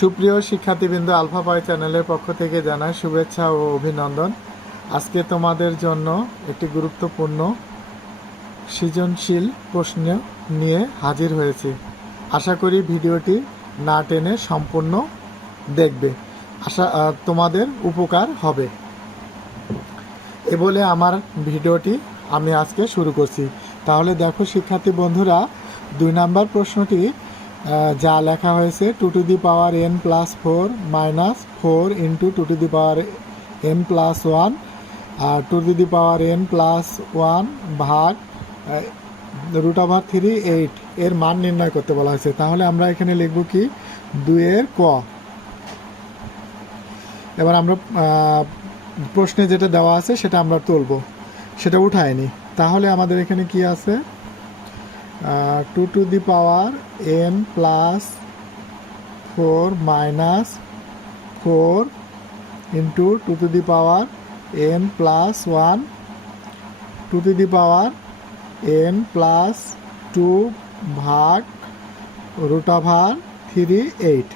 সুপ্রিয় শিক্ষার্থীবৃন্দ, আলফা পাই চ্যানেলের পক্ষ থেকে জানাই শুভেচ্ছা ও অভিনন্দন। আজকে তোমাদের জন্য একটি গুরুত্বপূর্ণ সৃজনশীল প্রশ্ন নিয়ে হাজির হয়েছি। আশা করি ভিডিওটি না টেনে সম্পূর্ণ দেখবে। আশা তোমাদের উপকার হবে। এ বলে আমার ভিডিওটি আমি আজকে শুরু করছি। তাহলে দেখো শিক্ষার্থী বন্ধুরা, দুই নাম্বার প্রশ্নটি যা লেখা হয়েছে two to the power n plus four minus four into two to the power n plus one R two to the power n plus one ভাগ রুট ওভার থ্রি এইট এর মান নির্ণয় করতে বলা হয়েছে। তাহলে আমরা এখানে লিখব কি? দুইয়ের ক। এবার আমরা প্রশ্নে যেটা দেওয়া আছে সেটা আমরা তুলব। সেটা উঠায়নি। তাহলে আমাদের এখানে কি আছে? Two to the power n plus four minus four into two to the power n plus one, two to the power n plus two ভাগ রুট ওভার থ্রি এইট।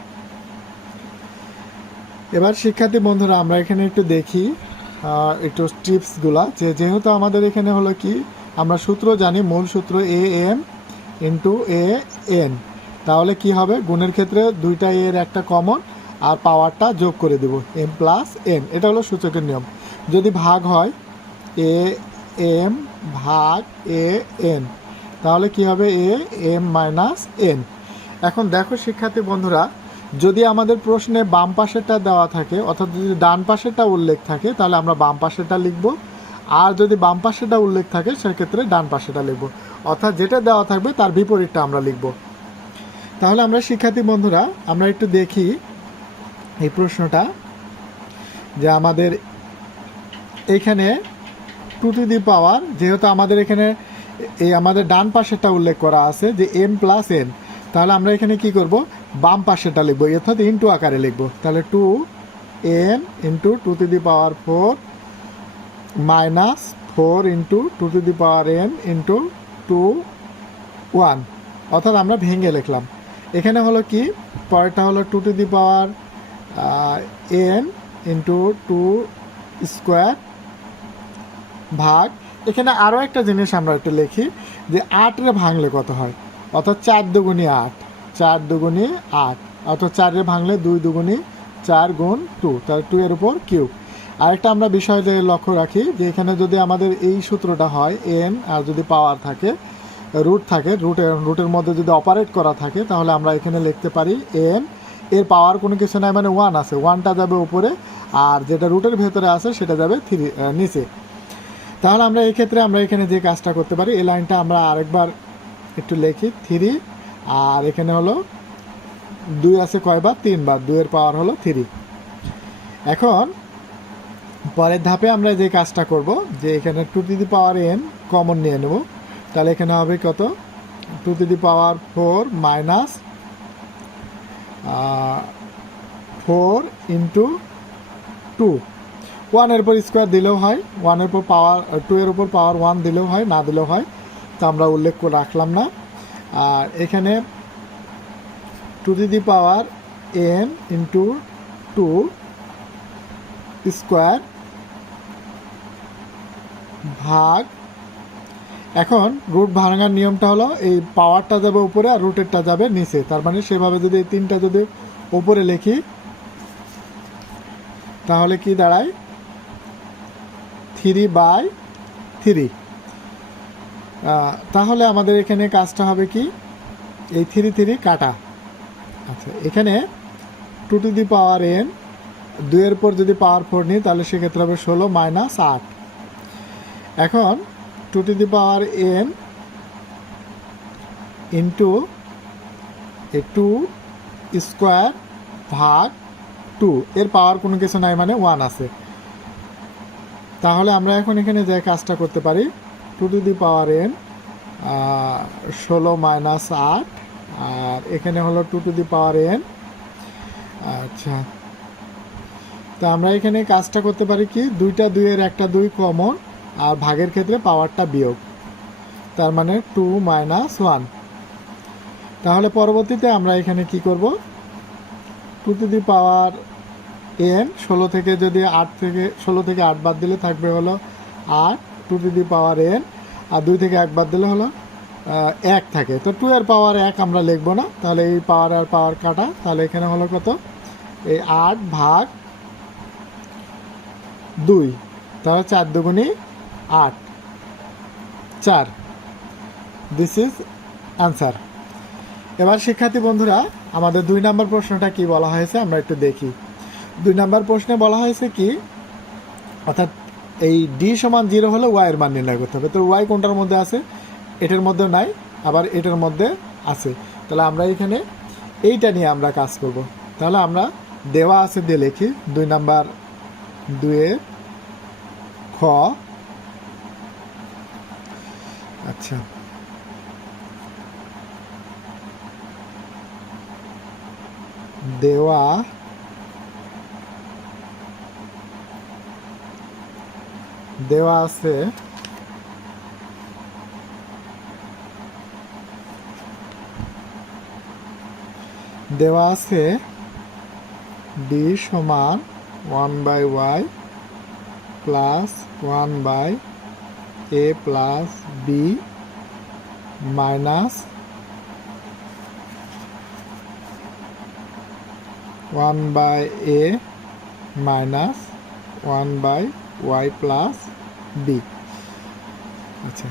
এবার শিক্ষার্থী বন্ধুরা, আমরা এখানে একটু দেখি একটু টিপসগুলা। যে যেহেতু আমাদের এখানে হলো কি, আমরা সূত্র জানি, মূল সূত্র a m into a n তাহলে কি হবে? গুণের ক্ষেত্রে দুইটা এর একটা কমন আর পাওয়ারটা যোগ করে দেব এম প্লাস এন এটা হলো সূচকের নিয়ম। যদি ভাগ হয় এ এম ভাগ এ এন তাহলে কি হবে? এ এম মাইনাস এন এখন দেখো শিক্ষার্থী বন্ধুরা, যদি আমাদের প্রশ্নে বাম পাশেরটা দেওয়া থাকে, অর্থাৎ যদি ডান পাশেরটা উল্লেখ থাকে, তাহলে আমরা বাম পাশেরটা লিখব। আর যদি বাম পাশেরটা উল্লেখ থাকে, সেক্ষেত্রে ডান পাশেটা লিখব। অর্থাৎ যেটা দেওয়া থাকবে তার বিপরীতটা আমরা লিখব। তাহলে আমরা শিক্ষার্থী বন্ধুরা, আমরা একটু দেখি এই প্রশ্নটা যে আমাদের এখানে টু টু দি পাওয়ার, যেহেতু আমাদের এখানে এই আমাদের ডান পাশেরটা উল্লেখ করা আছে যে এম প্লাস এন তাহলে আমরা এখানে কি করব? বাম পাশেটা লিখব, অর্থাৎ ইন্টু আকারে লিখব। তাহলে two m into two to the power four minus four into two to the power n into two one অর্থাৎ আমরা ভেঙে লিখলাম। এখানে হলো কি? পরেরটা হলো two to the power n into two square ভাগ। এখানে আরও একটা জিনিস আমরা একটু লিখি যে আটরে ভাঙলে কত হয়? অর্থাৎ চার দুগুণি আট। চার দুগুণি আট। অর্থাৎ চারে ভাঙলে দুই দুগুণি চার গুণ টু তার টু এর উপর কিউব। আরেকটা আমরা বিষয় লক্ষ্য রাখি যে এখানে যদি আমাদের এই সূত্রটা হয় এন আর যদি পাওয়ার থাকে রুট থাকে রুটের রুটের মধ্যে যদি অপারেট করা থাকে, তাহলে আমরা এখানে লিখতে পারি এন এর পাওয়ার কোনো কিছু নাই মানে ওয়ান আছে। ওয়ানটা যাবে উপরে আর যেটা রুটের ভেতরে আছে সেটা যাবে থ্রি নিচে। তাহলে আমরা এই ক্ষেত্রে আমরা এখানে যে কাজটা করতে পারি, এই লাইনটা আমরা আরেকবার একটু লিখি থ্রি আর এখানে হলো দুই আছে কয়বার? তিনবার। দুইয়ের পাওয়ার হলো থ্রি এখন পরের ধাপে আমরা যে কাজটা করব, যে এখানে two to the power n common নিয়ে নেব, তাহলে এখানে হবে কত? Two to the power four minus four into two ওয়ানের উপর স্কোয়ার দিলেও হয় ওয়ানের উপর পাওয়ার টু এর উপর পাওয়ার ওয়ান দিলেও হয়, না দিলেও হয়, তো আমরা উল্লেখ করে রাখলাম না। আর এখানে two to the power n into two square ভাগ, এখন রুট ভাঙার নিয়মটা হলো এই পাওয়ারটা যাবে উপরে আর রুটেরটা যাবে নিচে। তার মানে সেভাবে যদি এই তিনটা যদি উপরে লিখি, তাহলে কি দাঁড়ায়? থ্রি বাই থ্রি তাহলে আমাদের এখানে কাজটা হবে কি? এই থ্রি থ্রি কাটা। আচ্ছা এখানে two to the power n দুইয়ের পর যদি পাওয়ার ফোর নিই, তাহলে সেক্ষেত্রে হবে ষোলো মাইনাস আট। এখন two to the power n into a two square ভাগ টু। এর পাওয়ার কোনো কিছু নাই মানে ওয়ান আছে। তাহলে আমরা এখন এখানে যে কাজটা করতে পারি, two to the power n ষোলো মাইনাস আট, আর এখানে হলো two to the power n. আচ্ছা তো আমরা এখানে কাজটা করতে পারি কি, দুইটা দুইয়ের একটা দুই কমন আর ভাগের ক্ষেত্রে পাওয়ারটা বিয়োগ। তার মানে টু মাইনাস ওয়ান। তাহলে পরবর্তীতে আমরা এখানে কি করব? Two to the power n, ষোলো থেকে যদি আট থেকে, ষোলো থেকে আট বাদ দিলে থাকবে হলো আট, two to the power n, আর দুই থেকে এক বাদ দিলে হলো এক থাকে। তো টু এর পাওয়ার এক আমরা লিখব না, তাহলে এই পাওয়ার আর পাওয়ার কাটা, তাহলে এখানে হলো কত? এই আট ভাগ দুই। তাহলে চার দুগুণি আট। চার। দিস ইজ আনসার এবার শিক্ষার্থী বন্ধুরা, আমাদের দুই নম্বর প্রশ্নটা কি বলা হয়েছে আমরা একটু দেখি। দুই নম্বর প্রশ্নে বলা হয়েছে কি, অর্থাৎ এই ডি সমান জিরো হলে ওয়াই এর মান নির্ণয় করতে হবে। তো ওয়াই কোনটার মধ্যে আছে? এটার মধ্যে নাই, আবার এটার মধ্যে আছে। তাহলে আমরা এখানে এইটা নিয়ে আমরা কাজ করব। তাহলে আমরা দেওয়া আছে দিয়ে লিখি। দুই নাম্বার দুয়ে খ। আচ্ছা। দেওয়া দেওয়া আছে। দেওয়া আছে ডি সমান one by y plus one by a plus b minus one by a minus one by y plus b আচ্ছা।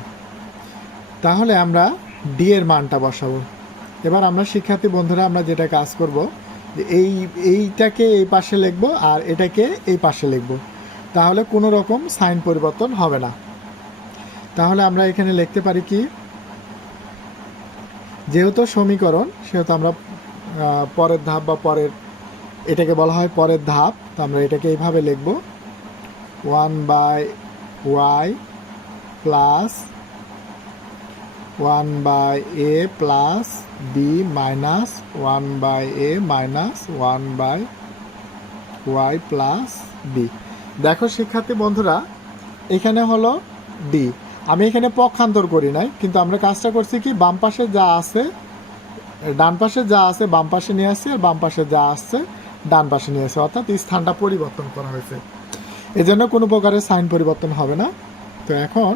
তাহলে আমরা ডি এর মানটা বসাবো। এবার আমরা শিক্ষার্থী বন্ধুরা, আমরা যেটা কাজ করব এই, এইটাকে এই পাশে লিখব আর এটাকে এই পাশে লিখব। তাহলে কোনো রকম সাইন পরিবর্তন হবে না। তাহলে আমরা এখানে লিখতে পারি কি? যেহেতু সমীকরণ, সেহেতু আমরা পরের ধাপ বা পরের, এটাকে বলা হয় পরের ধাপ, তো আমরা এটাকে এইভাবে লিখব। One by y plus one by a plus b minus one by a minus one by y plus b দেখো শিক্ষার্থী বন্ধুরা, এখানে হলো ডি আমি এখানে পক্ষান্তর করি নাই, কিন্তু আমরা কাজটা করছি কি, বাম পাশে যা আছে, ডান পাশে যা আছে, বাম পাশে নিয়ে আসছে, আর বাম পাশে যা আসছে, ডান পাশে নিয়ে আসছে। অর্থাৎ স্থানটা পরিবর্তন করা হয়েছে। এজন্য কোনো প্রকারের সাইন পরিবর্তন হবে না। তো এখন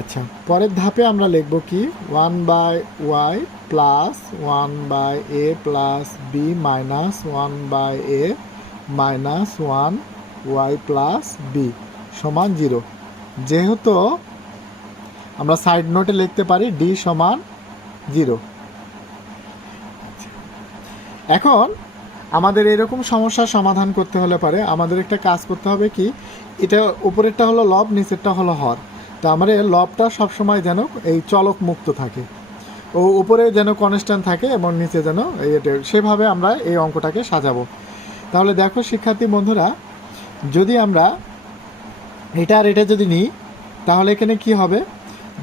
আচ্ছা পরের ধাপে আমরা লিখব কি? One by y plus one by a plus b minus one by a minus one y plus b সমান জিরো যেহেতু আমরা সাইড নোটে লিখতে পারি ডি সমান জিরো এখন আমাদের এরকম সমস্যার সমাধান করতে হলে পারে, আমাদের একটা কাজ করতে হবে কি? এটা উপরেরটা হলো লব নিচেরটা হলো হর। তা আমাদের লবটা সবসময় যেন এই চলক মুক্ত থাকে। ও উপরে যেন কনস্ট্যান্ট থাকে এবং নিচে যেন এই সেভাবে আমরা এই অঙ্কটাকে সাজাবো। তাহলে দেখো শিক্ষার্থী বন্ধুরা যদি আমরা এটা আর এটা যদি নিই তাহলে এখানে কি হবে?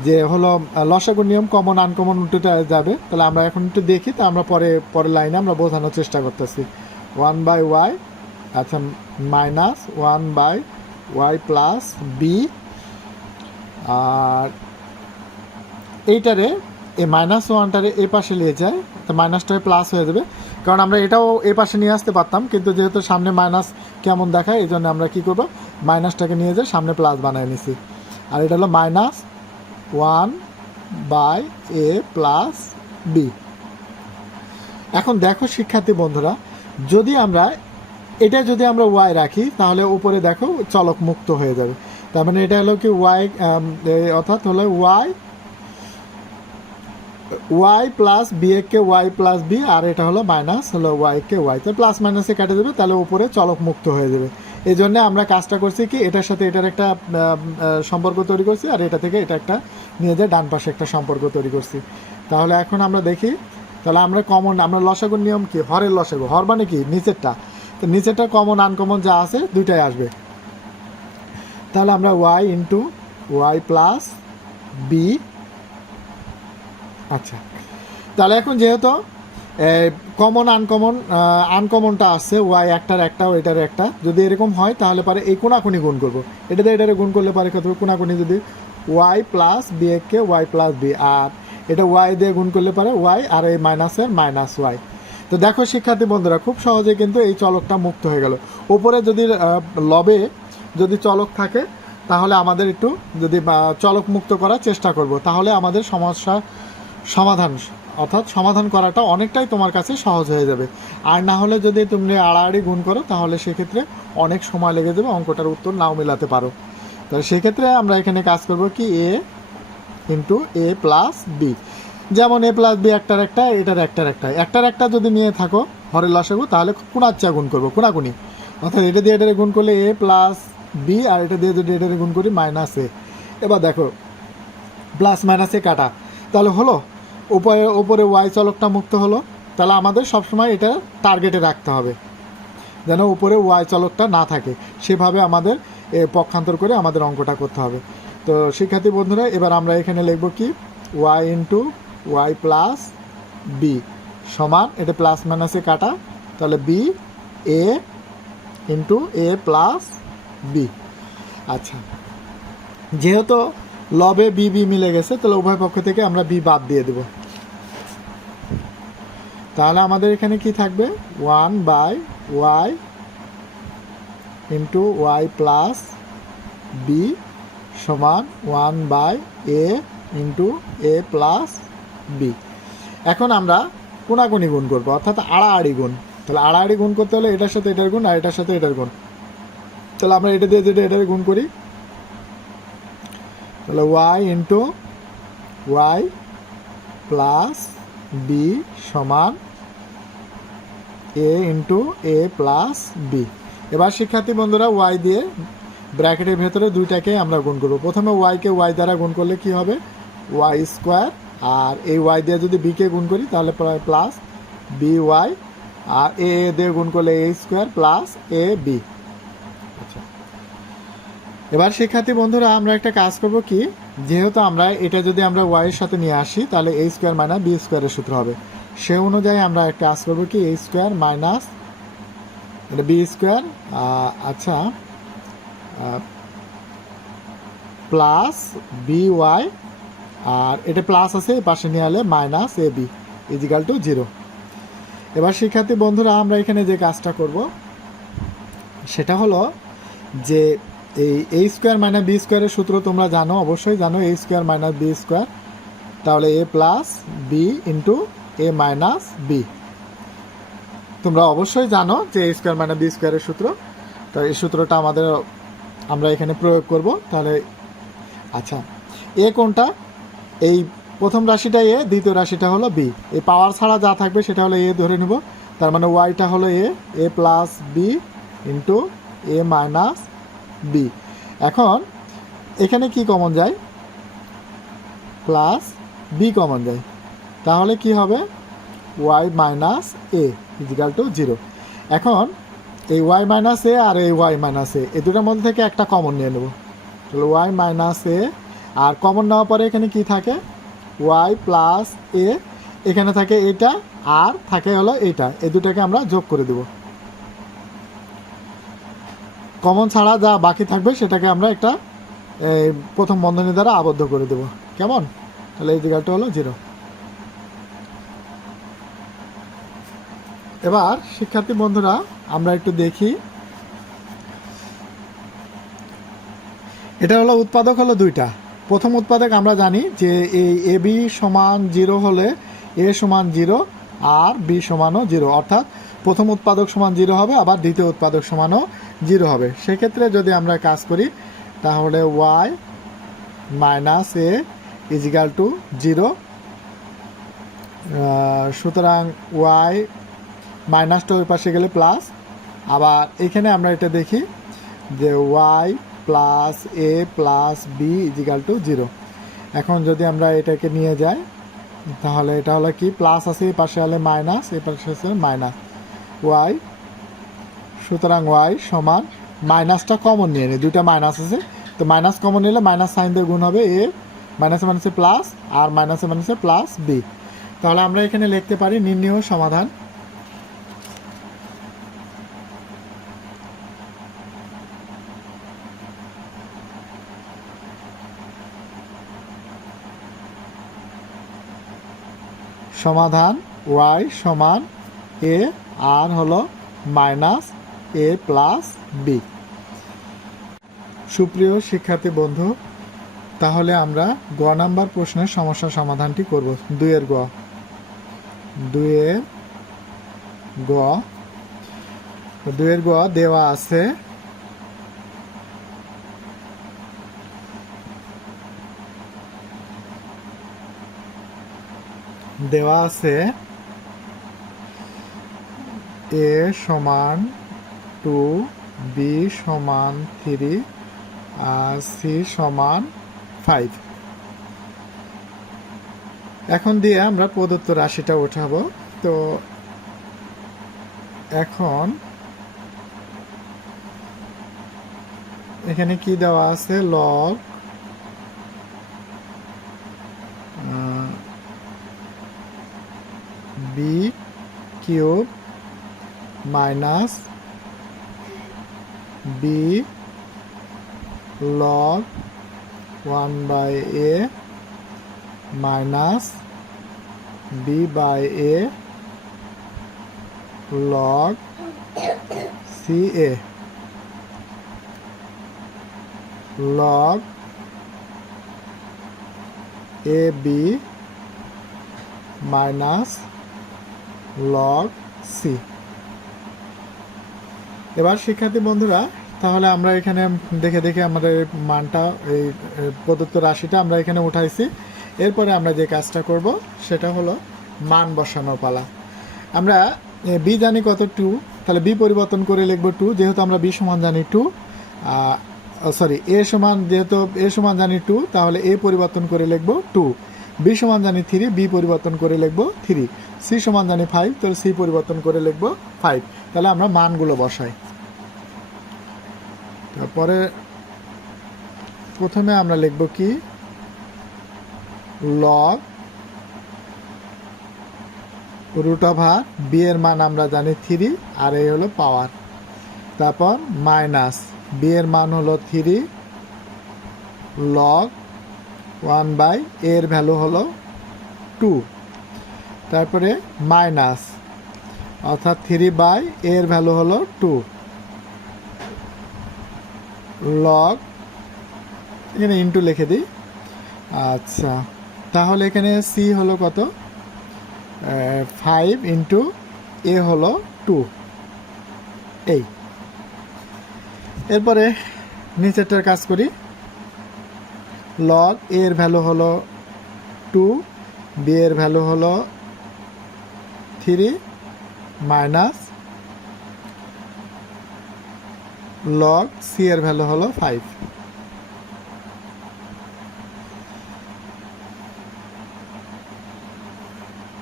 যে হলো আহ, লসাগুর নিয়ম কমন আনকমন উল্টোটা যাবে। তাহলে আমরা এখন একটু দেখি তো আমরা পরে পরের লাইনে আমরা বোঝানোর চেষ্টা করতেছি। ওয়ান বাই ওয়াই আচ্ছা minus one by y plus b আর এইটারে, এই মাইনাস ওয়ানটারে এ পাশে নিয়ে যায়, তো মাইনাসটা প্লাস হয়ে যাবে। কারণ আমরা এটাও এ পাশে নিয়ে আসতে পারতাম, কিন্তু যেহেতু সামনে মাইনাস কেমন দেখায় এই জন্য আমরা কী করব? মাইনাসটাকে নিয়ে যাই সামনে প্লাস বানিয়ে নিছি। আর এটা হলো minus one by a plus b এখন দেখো, শিক্ষার্থী বন্ধুরা, যদি আমরা, এটা যদি আমরা ওয়াই রাখি, তাহলে উপরে দেখো চলক মুক্ত হয়ে যাবে। তার মানে এটা হলো কি ওয়াই অর্থাৎ হলো ওয়াই ওয়াই প্লাস বি কে ওয়াই প্লাস বি আর এটা হলো মাইনাস হলো ওয়াই কে ওয়াই তো প্লাস মাইনাসে কেটে দেবে, তাহলে উপরে চলক মুক্ত হয়ে যাবে। এই জন্য আমরা কাজটা করছি কি, এটার সাথে এটার একটা সম্পর্ক তৈরি করছি, আর এটা থেকে এটা একটা নিয়ে যায় ডান পাশে একটা সম্পর্ক তৈরি করছি। তাহলে এখন আমরা দেখি, তাহলে আমরা কমন আমরা লসাগুর নিয়ম কি? হরের লসাগু। হর মানে কি? নিচেরটা। তো নিচেরটা কমন আনকমন যা আছে, দুইটাই আসবে। তাহলে আমরা y into y plus b আচ্ছা তাহলে এখন যেহেতু কমন আনকমন আনকমনটা আসছে ওয়াই একটার একটা এটার একটা, যদি এরকম হয়, তাহলে পারে এই কোনাকুনি গুণ করব। এটাতে এটারে গুণ করলে পারে কত? কোনাকুনি যদি ওয়াই প্লাস বি কে ওয়াই প্লাস বি আর এটা ওয়াই দিয়ে গুণ করলে পারে ওয়াই আর এই মাইনাসের মাইনাস ওয়াই তো দেখো, শিক্ষার্থী বন্ধুরা, খুব সহজে কিন্তু এই চলকটা মুক্ত হয়ে গেল। ওপরে যদি লবে যদি চলক থাকে, তাহলে আমাদের একটু যদি চলক মুক্ত করার চেষ্টা করব। তাহলে আমাদের সমস্যা সমাধান, অর্থাৎ সমাধান করাটা অনেকটাই তোমার কাছে সহজ হয়ে যাবে। আর না হলে যদি তুমি আড়াআড়ি গুণ করো, তাহলে সেক্ষেত্রে অনেক সময় লেগে যাবে, অঙ্কটার উত্তর নাও মেলাতে পারো। তাহলে সেক্ষেত্রে আমরা এখানে কাজ করব কি a into a plus b যেমন এ প্লাস বি একটার একটা, এটার একটার একটা। একটার একটা যদি নিয়ে থাকো, হরের লসাগু, তাহলে কোনাচ্চা গুণ করব, কোনাকুনি। অর্থাৎ এটা দিয়ে এটারে গুণ করলে এ প্লাস বি আর এটা দিয়ে যদি এটারে গুণ করি মাইনাস এ এবার দেখো প্লাস মাইনাসে কাটা। তাহলে হলো উপরে ওপরে ওয়াই চলকটা মুক্ত হলো তাহলে আমাদের সবসময় এটা টার্গেটে রাখতে হবে। যেন উপরে ওয়াই চলকটা না থাকে। সেভাবে আমাদের এ, পক্ষান্তর করে আমাদের অঙ্কটা করতে হবে। তো শিক্ষার্থী বন্ধুরা এবার আমরা এখানে লিখব কি? Y into y plus b সমান এটা প্লাস মাইনাসে কাটা। তাহলে b a into a plus b. আচ্ছা। যেহেতু লবে বি বি মিলে গেছে, তাহলে উভয় পক্ষ থেকে আমরা বি বাদ দিয়ে দেব। তাহলে আমাদের এখানে কি থাকবে? One by y into y plus b সমান one by a into a plus b. এখন আমরা কোনাকুনি গুণ করব, অর্থাৎ আড়াআড়ি গুণ। তাহলে আড়াআড়ি গুণ করতে হলে এটার সাথে এটার গুণ আর এটার সাথে এটার গুণ। তাহলে আমরা এটা দিয়ে যেটা এটার গুণ করি। তাহলে y into y plus b সমান a into a plus b এবার শিক্ষার্থী বন্ধুরা ওয়াই দিয়ে ব্র্যাকেটের ভেতরে দুইটাকে আমরা গুণ করব। প্রথমে ওয়াইকে ওয়াই দ্বারা গুণ করলে কি হবে? ওয়াই স্কোয়ার আর এই ওয়াই দিয়ে যদি বিকে গুণ করি, তাহলে প্লাস বি ওয়াই আর এ দিয়ে গুণ করলে a square plus a b এবার শিক্ষার্থী বন্ধুরা, আমরা একটা কাজ করব কি? যেহেতু আমরা এটা যদি আমরা ওয়াই এর সাথে নিয়ে আসি, তাহলে এ স্কোয়ার মাইনাস বি স্কোয়ারের সূত্র হবে। সে অনুযায়ী আমরা একটা কাজ করব কি? এ স্কোয়ার মাইনাস এটা বি স্কোয়ার আচ্ছা প্লাস বি ওয়াই আর এটা প্লাস আছে পাশে নিয়ে আলে minus a b equal to zero এবার শিক্ষার্থী বন্ধুরা, আমরা এখানে যে কাজটা করব, সেটা হলো যে এই এ স্কোয়ার মাইনাস বি স্কোয়ারের সূত্র তোমরা জানো, অবশ্যই জানো a square minus b square তাহলে a plus b into a minus b তোমরা অবশ্যই জানো যে এ স্কোয়ার মাইনাস বি স্কোয়ারের সূত্র। তো এই সূত্রটা আমাদের, আমরা এখানে প্রয়োগ করব। তাহলে আচ্ছা এ কোনটা? এই প্রথম রাশিটা এ দ্বিতীয় রাশিটা হলো বি এই পাওয়ার ছাড়া যা থাকবে সেটা হলো এ ধরে নেব। তার মানে ওয়াইটা হলো a a plus b into a minus b এখন এখানে কি কমন যায়? প্লাস বি কমন যায়। তাহলে কি হবে? Y minus a equal to zero এখন এই ওয়াই মাইনাস এ আর এই ওয়াই মাইনাস এ এই দুটোর মধ্যে থেকে একটা কমন নিয়ে নেব। তাহলে ওয়াই মাইনাস এ আর কমন নেওয়ার পরে এখানে কি থাকে? ওয়াই প্লাস এ এখানে থাকে এটা, আর থাকে হলো এইটা। এই দুটাকে আমরা যোগ করে দেব। কমন ছাড়া যা বাকি থাকবে সেটাকে আমরা একটা প্রথম বন্ধনী দ্বারা আবদ্ধ করে দেব। কেমন? তাহলে এই জায়গাটা হলো জিরো এবার শিক্ষার্থী বন্ধুরা, আমরা একটু দেখি। এটা হলো উৎপাদক হলো দুইটা। প্রথম উৎপাদক আমরা জানি যে এই এ, বি সমান জিরো হলে এ সমান জিরো আর বি সমানও জিরো অর্থাৎ প্রথম উৎপাদক সমান জিরো হবে, আবার দ্বিতীয় উৎপাদক সমানও জিরো হবে। সেক্ষেত্রে যদি আমরা কাজ করি, তাহলে y minus a equal to zero সুতরাং ওয়াই মাইনাসটা ওই পাশে গেলে প্লাস আবার এখানে আমরা এটা দেখি যে y plus a plus b equal to zero এখন যদি আমরা এটাকে নিয়ে যাই, তাহলে এটা হলো কি? প্লাস আছে এই পাশে হলে মাইনাস এই পাশে আছে মাইনাস ওয়াই সুতরাং ওয়াই সমান মাইনাসটা কমন নিয়ে নিই দুইটা মাইনাস আছে। তো মাইনাস কমন নিলে মাইনাস সাইন দিয়ে গুণ হবে এ মাইনাসে মাইনাসে প্লাস আর মাইনাসে মাইনাসে প্লাস বি তাহলে আমরা এখানে লিখতে পারি নির্ণয় সমাধান। সমাধান ওয়াই সমান এ আর হলো মাইনাস এ প্লাস বি সুপ্রিয় শিক্ষার্থী বন্ধু, তাহলে আমরা গ নাম্বার প্রশ্নের সমস্যা সমাধানটি করব। দুইয়ের গ। দুইয়ের গ। দুইয়ের গ দেওয়া আছে দেওয়া আছে এ সমান টু বি সমান থ্রি আর সি সমান ফাইভ এখন দিয়ে আমরা প্রদত্ত রাশিটা উঠাবো তো এখন এখানে কি দেওয়া আছে? Log b cube minus b log 1 by a minus b by a log ca log ab minus log c এবার শিক্ষার্থী বন্ধুরা, তাহলে আমরা এখানে দেখে দেখে আমাদের মানটা, এই প্রদত্ত রাশিটা আমরা এখানে উঠাইছি। এরপরে আমরা যে কাজটা করব, সেটা হলো মান বসানো পালা। আমরা বি জানি কত টু, তাহলে বি পরিবর্তন করে লিখব টু, যেহেতু আমরা বি সমান জানি টু সরি, এ সমান, যেহেতু এ সমান জানি টু, তাহলে এ পরিবর্তন করে লিখব টু। বি সমান জানি থ্রি, বি পরিবর্তন করে লিখব থ্রি। সি সমান জানি ফাইভ তাহলে সি পরিবর্তন করে লিখব ফাইভ তাহলে আমরা মানগুলো বসাই। তারপরে প্রথমে আমরা লিখব কি? লগ রুট ওভার বি এর মান আমরা জানি থ্রি, আর এই হলো পাওয়ার তারপর মাইনাস বি এর মান হলো থ্রি লগ ওয়ান বাই, এর ভ্যালু হলো টু। তারপরে মাইনাস, অর্থাৎ থ্রি বাই, এর ভ্যালু হলো টু। লগ, এখানে ইন্টু লিখে দিই। আচ্ছা তাহলে এখানে সি হলো কত? ফাইভ ইন্টু এ হলো টু এই। এরপরে নিচেরটার কাজ করি। লগ এর ভ্যালু হলো টু বি এর ভ্যালু হলো থ্রি মাইনাস লগ সি এর ভ্যালু হলো ফাইভ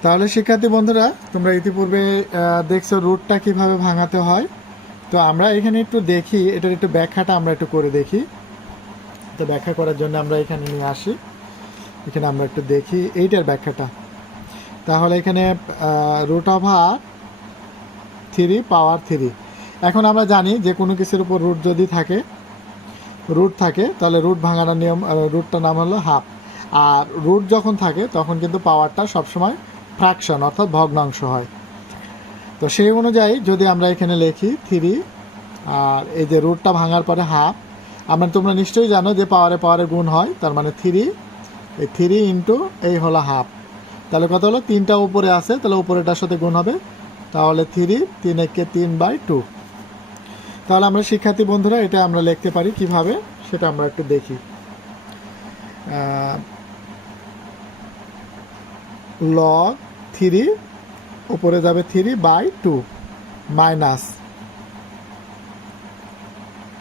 তাহলে শিক্ষার্থী বন্ধুরা, তোমরা ইতিপূর্বে দেখছ রুটটা কীভাবে ভাঙাতে হয়। তো আমরা এখানে একটু দেখি, এটার একটু ব্যাখ্যাটা আমরা একটু করে দেখি। তো ব্যাখ্যা করার জন্য আমরা এখানে নিয়ে আসি। এখানে আমরা একটু দেখি এইটার ব্যাখ্যাটা। তাহলে এখানে রুট অফ আর থ্রি পাওয়ার থ্রি এখন আমরা জানি যে কোনো কিছুর উপর রুট যদি থাকে রুট থাকে, তাহলে রুট ভাঙানোর নিয়ম রুটটার নাম হলো হাফ আর রুট যখন থাকে, তখন কিন্তু পাওয়ারটা সবসময় ফ্র্যাকশন অর্থাৎ ভগ্নাংশ হয়। তো সেই অনুযায়ী যদি আমরা এখানে লিখি থ্রি আর এই যে রুটটা ভাঙার পরে হাফ আমরা তোমরা নিশ্চয়ই জানো যে পাওয়ারে পাওয়ারে গুণ হয়, তার মানে থ্রি এই থ্রি ইন্টু এই হলো হাফ তাহলে কত হলো? তিনটা উপরে আছে, তাহলে উপরেটার সাথে গুণ হবে। তাহলে থ্রি তিন একে তিন বাই টু তাহলে আমরা শিক্ষার্থী বন্ধুরা, এটা আমরা লিখতে পারি কীভাবে? সেটা আমরা একটু দেখি। লগ থ্রি উপরে যাবে three by two minus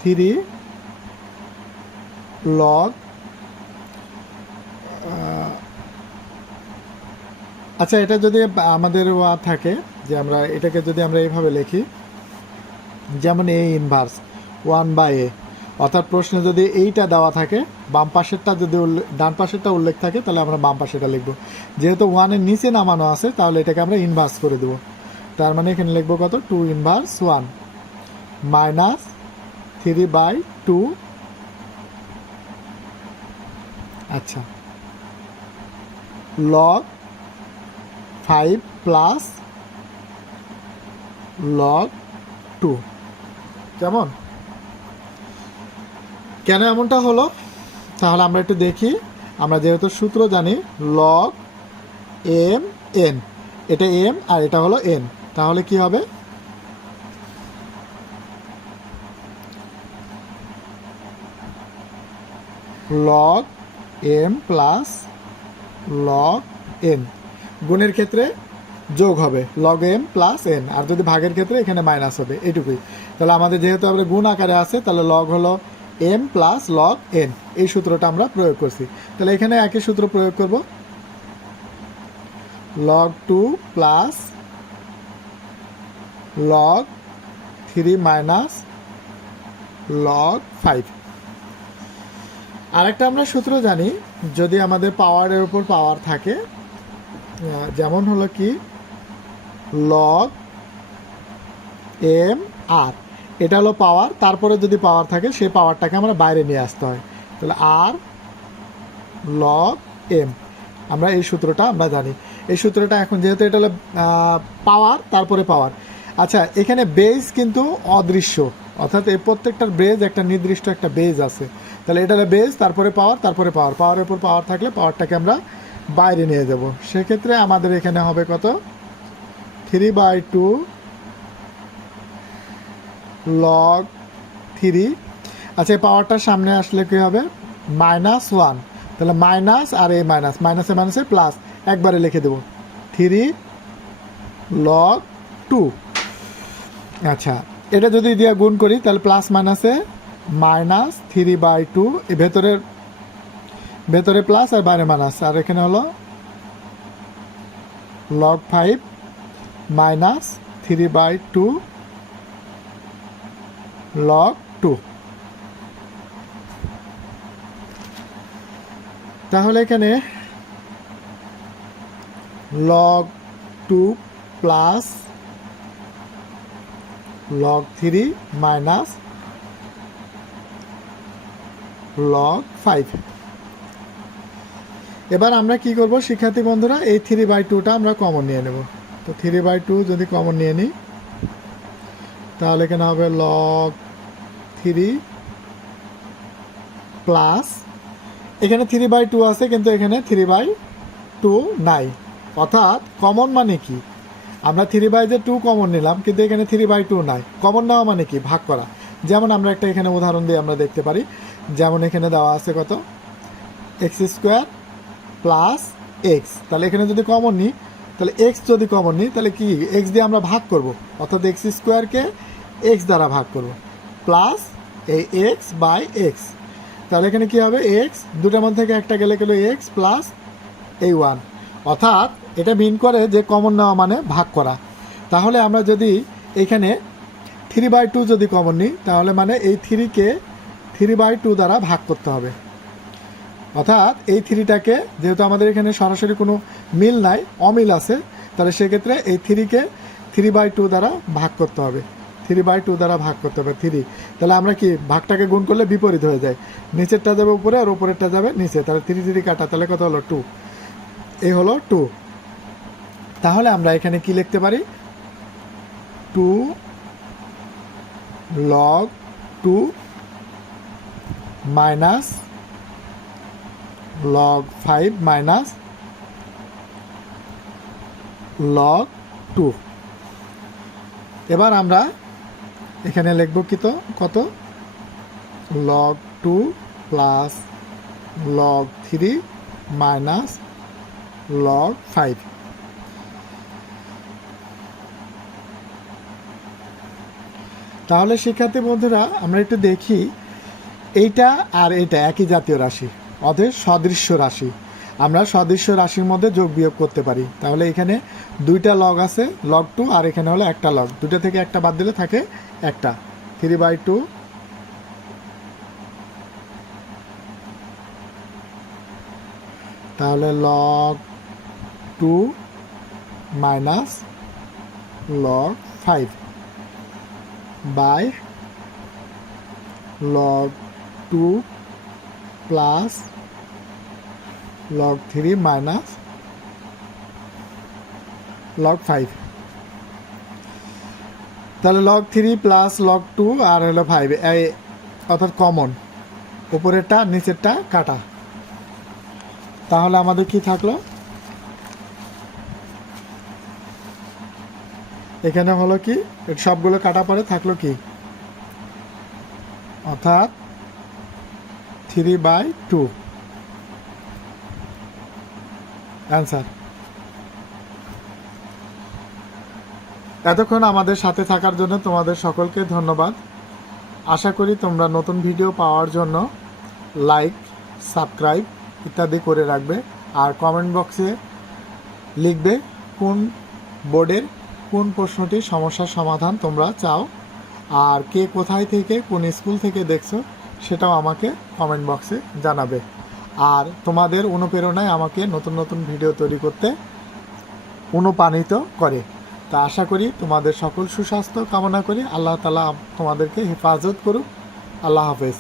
three log আচ্ছা এটা যদি আমাদের ওয়া থাকে, যে আমরা, এটাকে যদি আমরা এইভাবে লিখি, যেমন a inverse one by a অর্থাৎ প্রশ্নে যদি এইটা দেওয়া থাকে, বাম পাশেরটা যদি ডান পাশেরটা উল্লেখ থাকে, তাহলে আমরা বাম পাশেরটা লিখব। যেহেতু ওয়ানের নিচে নামানো আছে, তাহলে এটাকে আমরা ইনভার্স করে দেবো। তার মানে এখানে লিখব কত? Two inverse one minus three by two আচ্ছা। Log five plus log two কেমন? কেন এমনটা হলো? তাহলে আমরা একটু দেখি। আমরা যেহেতু সূত্র জানি লগ এম এন এটা এম আর এটা হলো এন তাহলে কি হবে? Log M plus log N গুণের ক্ষেত্রে যোগ হবে লগ এম প্লাস এন আর যদি ভাগের ক্ষেত্রে এখানে মাইনাস হবে এইটুকুই তাহলে আমাদের যেহেতু আমরা গুণ আকারে আছে, তাহলে লগ হলো এম প্লাস লগ এন এই সূত্রটা আমরা প্রয়োগ করছি। তাহলে এখানে একই সূত্র প্রয়োগ করব। Log two plus log three minus log five আরেকটা আমরা সূত্র জানি, যদি আমাদের পাওয়ারের উপর পাওয়ার থাকে যেমন হলো কি? লগ এম আর এটা হলো পাওয়ার তারপরে যদি পাওয়ার থাকে, সেই পাওয়ারটাকে আমরা বাইরে নিয়ে আসতে হয়। তাহলে আর লগ এম আমরা এই সূত্রটা, আমরা জানি। এই সূত্রটা এখন যেহেতু এটা হলো পাওয়ার তারপরে পাওয়ার আচ্ছা এখানে বেজ কিন্তু অদৃশ্য। অর্থাৎ এই প্রত্যেকটার বেজ একটা নির্দিষ্ট একটা বেজ আছে। তাহলে এটা বেস তারপরে পাওয়ার তারপরে পাওয়ার পাওয়ারের উপর পাওয়ার থাকলে পাওয়ারটাকে আমরা বাইরে নিয়ে যাব। সেক্ষেত্রে আমাদের এখানে হবে কত? Three by two log three আচ্ছা এই পাওয়ারটার সামনে আসলে কী হবে? মাইনাস ওয়ান তাহলে মাইনাস আর এই মাইনাস মাইনাসে মাইনাসে প্লাস একবারে লিখে দেবো। থ্রি লগ টু আচ্ছা এটা যদি দিয়ে গুণ করি, তাহলে প্লাস মাইনাসে মাইনাস থ্রি বাই টু ভেতরের, ভেতরে প্লাস আর বাইরে মাইনাস আর এখানে হলো log five minus three by two log two তাহলে এখানে log two plus log three minus log five এবার আমরা কি করব, শিক্ষার্থী বন্ধুরা, এই থ্রি বাই টুটা আমরা কমন নিয়ে নেব। তো থ্রি বাই টু যদি কমন নিয়ে নিই, তাহলে এখানে হবে লগ থ্রি প্লাস এখানে থ্রি বাই টু আছে, কিন্তু এখানে থ্রি বাই টু নাই। অর্থাৎ কমন মানে কি? আমরা থ্রি বাই যে টু কমন নিলাম, কিন্তু এখানে থ্রি বাই টু নাই। কমন নেওয়া মানে কি? ভাগ করা। যেমন আমরা একটা এখানে উদাহরণ দিয়ে আমরা দেখতে পারি যেমন এখানে দেওয়া আছে কত? এক্স স্কোয়ার প্লাস এক্স তাহলে এখানে যদি কমন নিই, তাহলে এক্স যদি কমন নিই, তাহলে কি? এক্স দিয়ে আমরা ভাগ করব। অর্থাৎ এক্স স্কোয়ারকে এক্স দ্বারা ভাগ করব। প্লাস এই এক্স বাই এক্স তাহলে এখানে কি হবে? এক্স দুটার মধ্যে থেকে একটা গেলে গেলো এক্স প্লাস এই ওয়ান অর্থাৎ এটা মিন করে যে কমন নেওয়া মানে ভাগ করা। তাহলে আমরা যদি এখানে থ্রি বাই টু যদি কমন নিই, তাহলে মানে এই থ্রিকে থ্রি বাই টু দ্বারা ভাগ করতে হবে। অর্থাৎ এই থ্রিটাকে যেহেতু আমাদের এখানে সরাসরি কোনো মিল নাই, অমিল আছে, তাহলে সেক্ষেত্রে এই থ্রিকে থ্রি বাই টু দ্বারা ভাগ করতে হবে। থ্রি বাই টু দ্বারা ভাগ করতে হবে থ্রি। তাহলে আমরা কি ভাগটাকে গুণ করলে বিপরীত হয়ে যায়? নিচেরটা যাবে উপরে আর উপরেরটা যাবে নিচে। তাহলে থ্রি থ্রি কাটা, তাহলে কত হলো? টু। এই হলো টু। তাহলে আমরা এখানে কি লিখতে পারি? Two log two minus log five minus log two এবার আমরা এখানে লিখব কি তো? কত? Log two plus log three minus log five তাহলে শিক্ষার্থী বন্ধুরা, আমরা একটু দেখি এইটা আর এটা একই জাতীয় রাশি, অতএব সদৃশ্য রাশি। আমরা সদৃশ্য রাশির মধ্যে যোগ বিয়োগ করতে পারি। তাহলে এখানে দুইটা লগ আছে লগ টু আর এখানে হলো একটা লগ দুটো থেকে একটা বাদ দিলে থাকে একটা। থ্রি বাই টু তাহলে log two minus log five by log two plus log three minus log five তাহলে log three plus log two আর হলো ফাইভ এই অর্থাৎ কমন উপরেরটা, নিচেরটা কাটা। তাহলে আমাদের কি থাকল? এখানে হলো কি? সবগুলো কাটা পরে থাকল কি? অর্থাৎ থ্রি বাই টু অ্যান্সার এতক্ষণ আমাদের সাথে থাকার জন্য তোমাদের সকলকে ধন্যবাদ। আশা করি তোমরা নতুন ভিডিও পাওয়ার জন্য লাইক সাবস্ক্রাইব ইত্যাদি করে রাখবে। আর কমেন্ট বক্সে লিখবে কোন বোর্ডের কোন প্রশ্নটির সমস্যার সমাধান তোমরা চাও। আর কে কোথায় থেকে কোন স্কুল থেকে দেখছ সেটাও আমাকে কমেন্ট বক্সে জানাবে। আর তোমাদের অনুপ্রেরণায় আমাকে নতুন নতুন ভিডিও তৈরি করতে অনুপ্রাণিত করে। তা আশা করি তোমাদের সকল সুস্বাস্থ্য কামনা করি। আল্লাহ তালা তোমাদেরকে হেফাজত করুক। আল্লাহ হাফেজ।